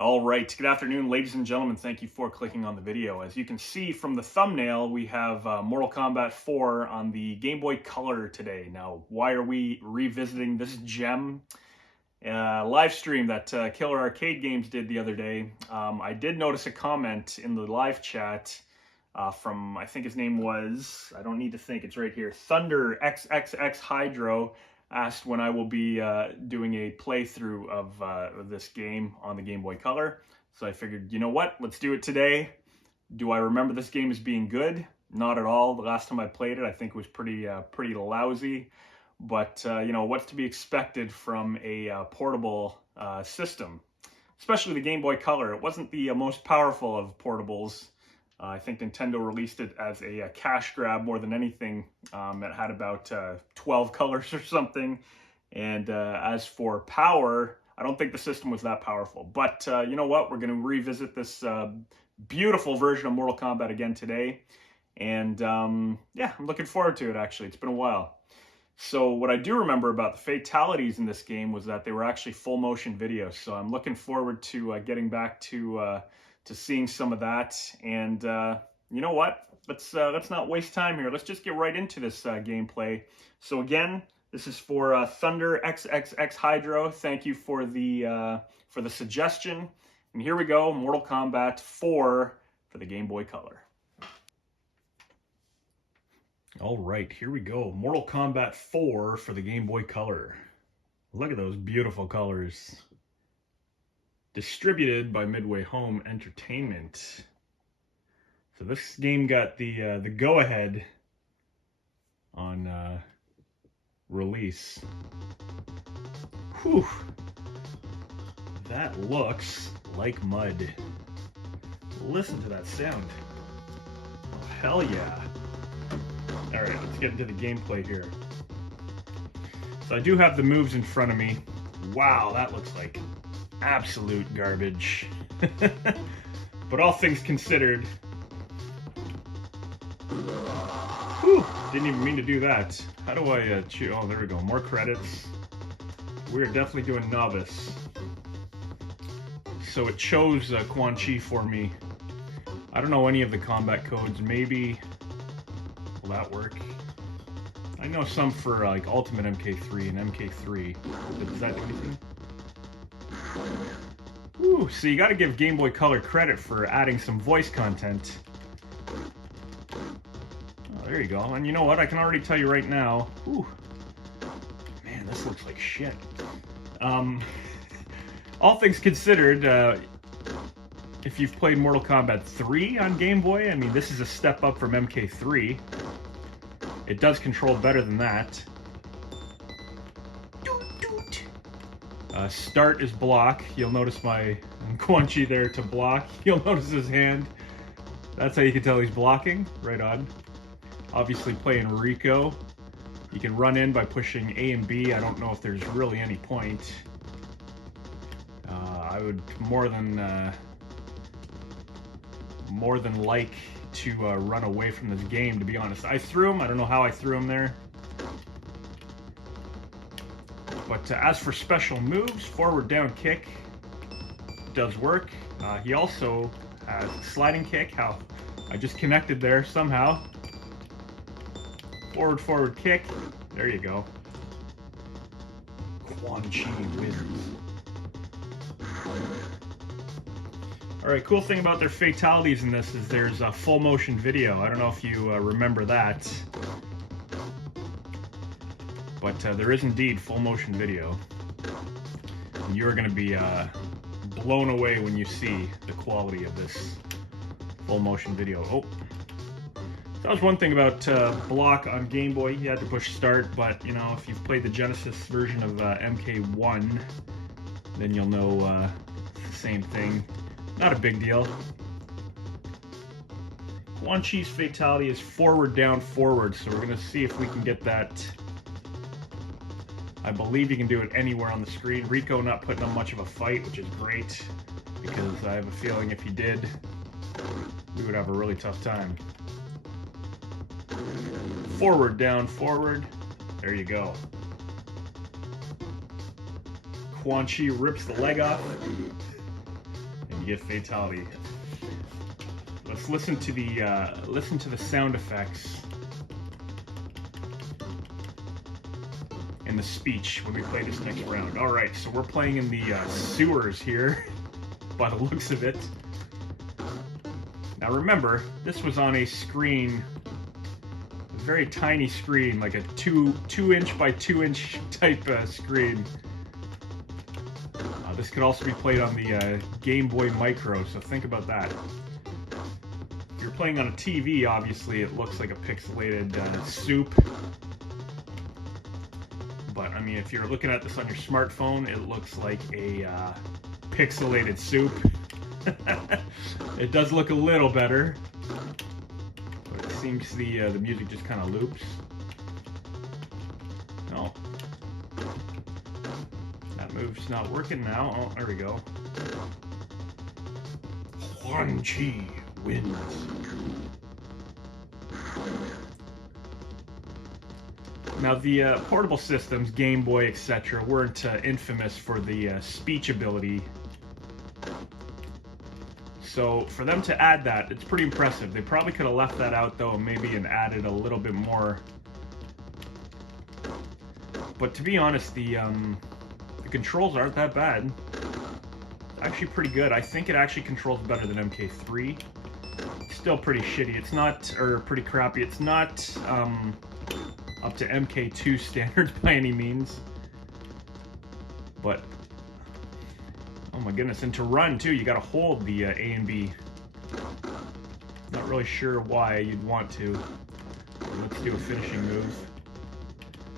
All right, good afternoon, ladies and gentlemen. Thank you for clicking on the video. As you can see from the thumbnail, we have Mortal Kombat 4 on the Gameboy Color today. Now, why are we revisiting this gem? Live stream that Killer Arcade Games did the other day. I did notice a comment in the live chat from, I think his name was, I don't need to think, it's right here, Thunder XXX Hydro, asked when I will be doing a playthrough of this game on the Game Boy Color. So I figured, you know what, let's do it today. Do I remember this game as being good? Not at all. The last time I played it, I think it was pretty lousy. But, you know, what's to be expected from a portable system? Especially the Game Boy Color. It wasn't the most powerful of portables. I think Nintendo released it as a cash grab more than anything. It had about 12 colors or something. And as for power, I don't think the system was that powerful. But you know what? We're going to revisit this beautiful version of Mortal Kombat again today. And yeah, I'm looking forward to it, actually. It's been a while. So what I do remember about the fatalities in this game was that they were actually full motion videos. So I'm looking forward to getting back to seeing some of that. And you know what? Let's not waste time here. Let's just get right into this gameplay. So again, this is for Thunder XXX Hydro. Thank you for the suggestion. And here we go, Mortal Kombat 4 for the Game Boy Color. All right, here we go. Mortal Kombat 4 for the Game Boy Color. Look at those beautiful colors. Distributed by Midway Home Entertainment. So this game got the go-ahead on release. Whew. That looks like mud. Listen to that sound. Oh, hell yeah. Alright, let's get into the gameplay here. So I do have the moves in front of me. Wow, that looks like absolute garbage. But all things considered, whew, didn't even mean to do that. How do I choose? Oh, there we go. More credits. We're definitely doing novice. So it chose Quan Chi for me. I don't know any of the combat codes. Maybe will that work? I know some for like Ultimate MK3 and MK3. But does that do anything? Ooh, so you got to give Game Boy Color credit for adding some voice content. Oh, there you go. And you know what? I can already tell you right now. Ooh, man, this looks like shit. All things considered, if you've played Mortal Kombat 3 on Game Boy, I mean, this is a step up from MK3. It does control better than that. Start is block. You'll notice my Quan Chi there to block. You'll notice his hand. That's how you can tell he's blocking. Right on. Obviously playing Rico. You can run in by pushing A and B. I don't know if there's really any point. I would more than like to run away from this game, to be honest. I threw him. I don't know how I threw him there. But as for special moves, forward down kick does work. He also has sliding kick. How I just connected there somehow. Forward kick. There you go. Quan Chi wins. Alright, cool thing about their fatalities in this is there's a full motion video. I don't know if you remember that. But there is indeed full motion video. And you're going to be blown away when you see the quality of this full motion video. Oh, that was one thing about block on Game Boy. You had to push start, but you know, if you've played the Genesis version of MK1, then you'll know it's the same thing. Not a big deal. Quan Chi's fatality is forward, down, forward, so we're going to see if we can get that. I believe you can do it anywhere on the screen. Rico not putting up much of a fight, which is great, because I have a feeling if he did, we would have a really tough time. Forward, down, forward. There you go. Quan Chi rips the leg off. get Fatality. Let's listen to the sound effects and the speech when we play this next round. All right, so we're playing in the sewers here, by the looks of it. Now remember, this was on a screen, a very tiny screen, like a 2-inch by 2-inch type screen. This could also be played on the Game Boy Micro, so think about that. If you're playing on a TV, obviously it looks like a pixelated soup. But I mean, if you're looking at this on your smartphone, it looks like a pixelated soup. It does look a little better, but it seems the music just kind of loops. No, that move's not working now. Oh, there we go. Quan Chi wins. Now the portable systems, Game Boy, etc., weren't infamous for the speech ability. So for them to add that, it's pretty impressive. They probably could have left that out though, maybe, and added a little bit more. But to be honest, the controls aren't that bad. Actually pretty good. I think it actually controls better than MK3. Still pretty shitty. It's not, or pretty crappy. It's not up to MK2 standards by any means. But oh my goodness, and to run too, you gotta hold the A and B. Not really sure why you'd want to. Let's do a finishing move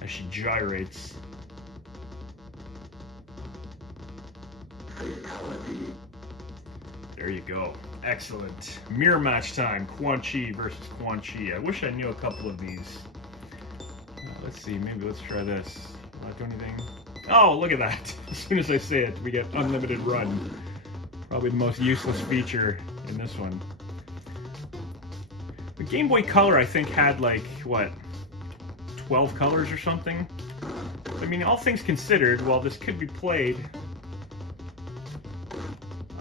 as she gyrates. There you go. Excellent. Mirror match time. Quan Chi versus Quan Chi. I wish I knew a couple of these. Let's see, maybe let's try this. Will that do anything? Oh, look at that. As soon as I say it, we get unlimited run. Probably the most useless feature in this one. The Game Boy Color, I think, had like, what, 12 colors or something? I mean, all things considered, while this could be played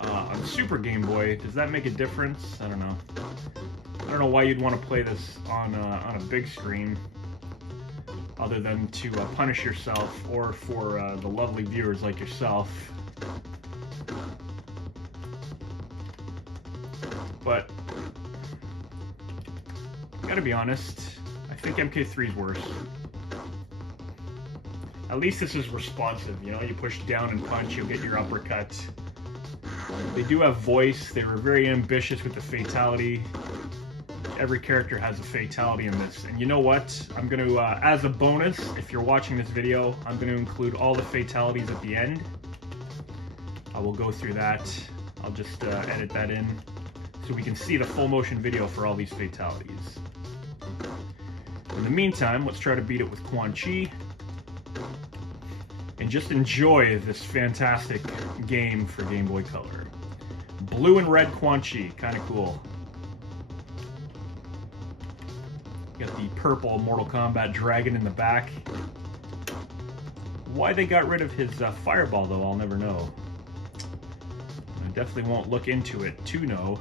on Super Game Boy, does that make a difference? I don't know. I don't know why you'd want to play this on a big screen, other than to punish yourself, or for the lovely viewers like yourself. But I gotta be honest, I think MK3 is worse. At least this is responsive, you know, you push down and punch, you'll get your uppercut. They do have voice, they were very ambitious with the fatality. Every character has a fatality in this. And you know what? I'm going to, as a bonus, if you're watching this video, I'm going to include all the fatalities at the end. I will go through that. I'll just edit that in so we can see the full motion video for all these fatalities. In the meantime, let's try to beat it with Quan Chi. And just enjoy this fantastic game for Game Boy Color. Blue and red Quan Chi, kind of cool. Got the purple Mortal Kombat dragon in the back. Why they got rid of his fireball, though, I'll never know. I definitely won't look into it to know.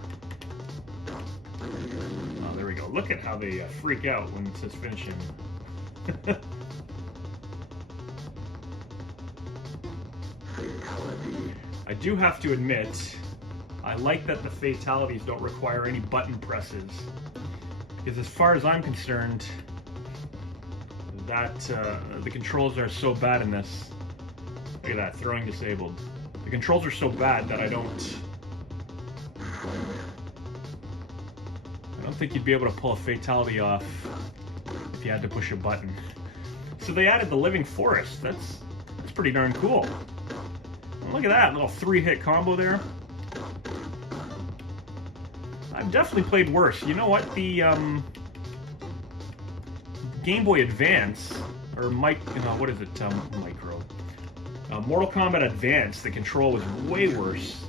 Oh, there we go. Look at how they freak out when it says finishing. I do have to admit, I like that the fatalities don't require any button presses. Because as far as I'm concerned, that the controls are so bad in this. Look at that, throwing disabled. The controls are so bad that I don't think you'd be able to pull a fatality off if you had to push a button. So they added the living forest. That's pretty darn cool. And look at that little 3-hit combo there. I've definitely played worse. You know what? The Game Boy Advance, or what is it? Micro. Mortal Kombat Advance, the control was way worse.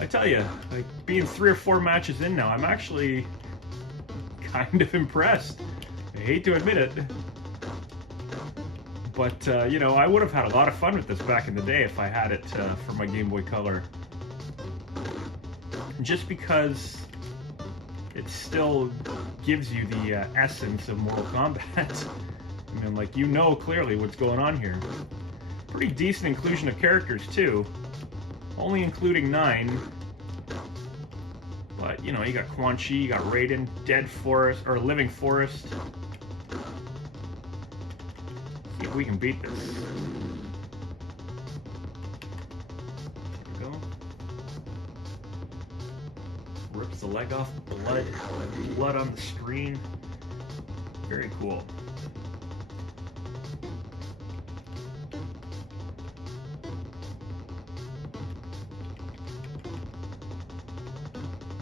I tell you, like, being 3 or 4 matches in now, I'm actually kind of impressed. I hate to admit it. But, you know, I would have had a lot of fun with this back in the day if I had it for my Game Boy Color. Just because it still gives you the essence of Mortal Kombat. I mean, like, you know clearly what's going on here. Pretty decent inclusion of characters, too. Only including 9. But, you know, you got Quan Chi, you got Raiden, Dead Forest, or Living Forest. See if we can beat this. There we go. Rips the leg off, blood on the screen. Very cool.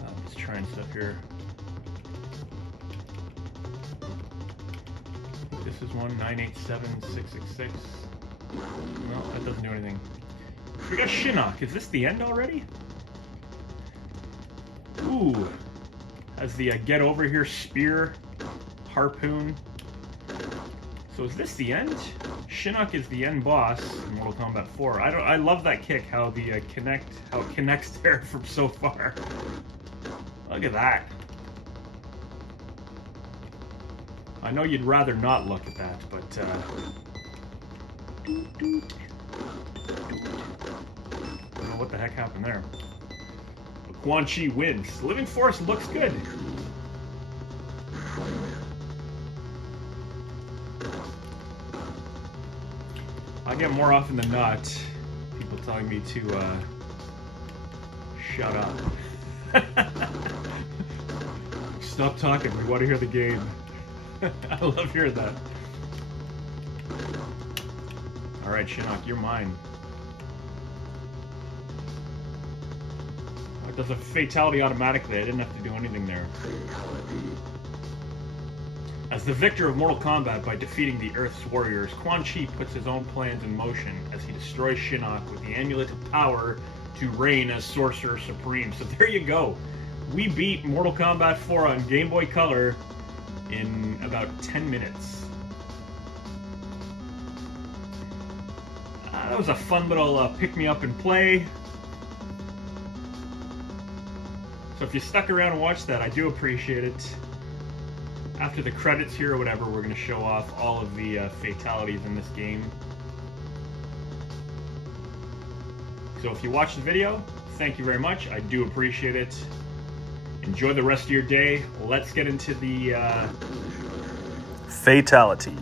I'm just trying stuff here. This is one 987666. No, that doesn't do anything. We got Shinnok. Is this the end already? Ooh, has the get over here spear, harpoon. So is this the end? Shinnok is the end boss in Mortal Kombat 4. I love that kick. How the how it connects there from so far. Look at that. I know you'd rather not look at that, but I don't know what the heck happened there. But Quan Chi wins. Living Forest looks good. I get more often than not people telling me to shut up. Stop talking, we want to hear the game. I love hearing that. Alright, Shinnok, you're mine. Oh, it does a fatality automatically. I didn't have to do anything there. As the victor of Mortal Kombat by defeating the Earth's warriors, Quan Chi puts his own plans in motion as he destroys Shinnok with the Amulet of Power to reign as Sorcerer Supreme. So there you go. We beat Mortal Kombat 4 on Game Boy Color in about 10 minutes. That was a fun little pick-me-up and play. So if you stuck around and watched that, I do appreciate it. After the credits here or whatever, we're going to show off all of the fatalities in this game. So if you watched the video, thank you very much. I do appreciate it. Enjoy the rest of your day. Let's get into the fatalities. Fatality.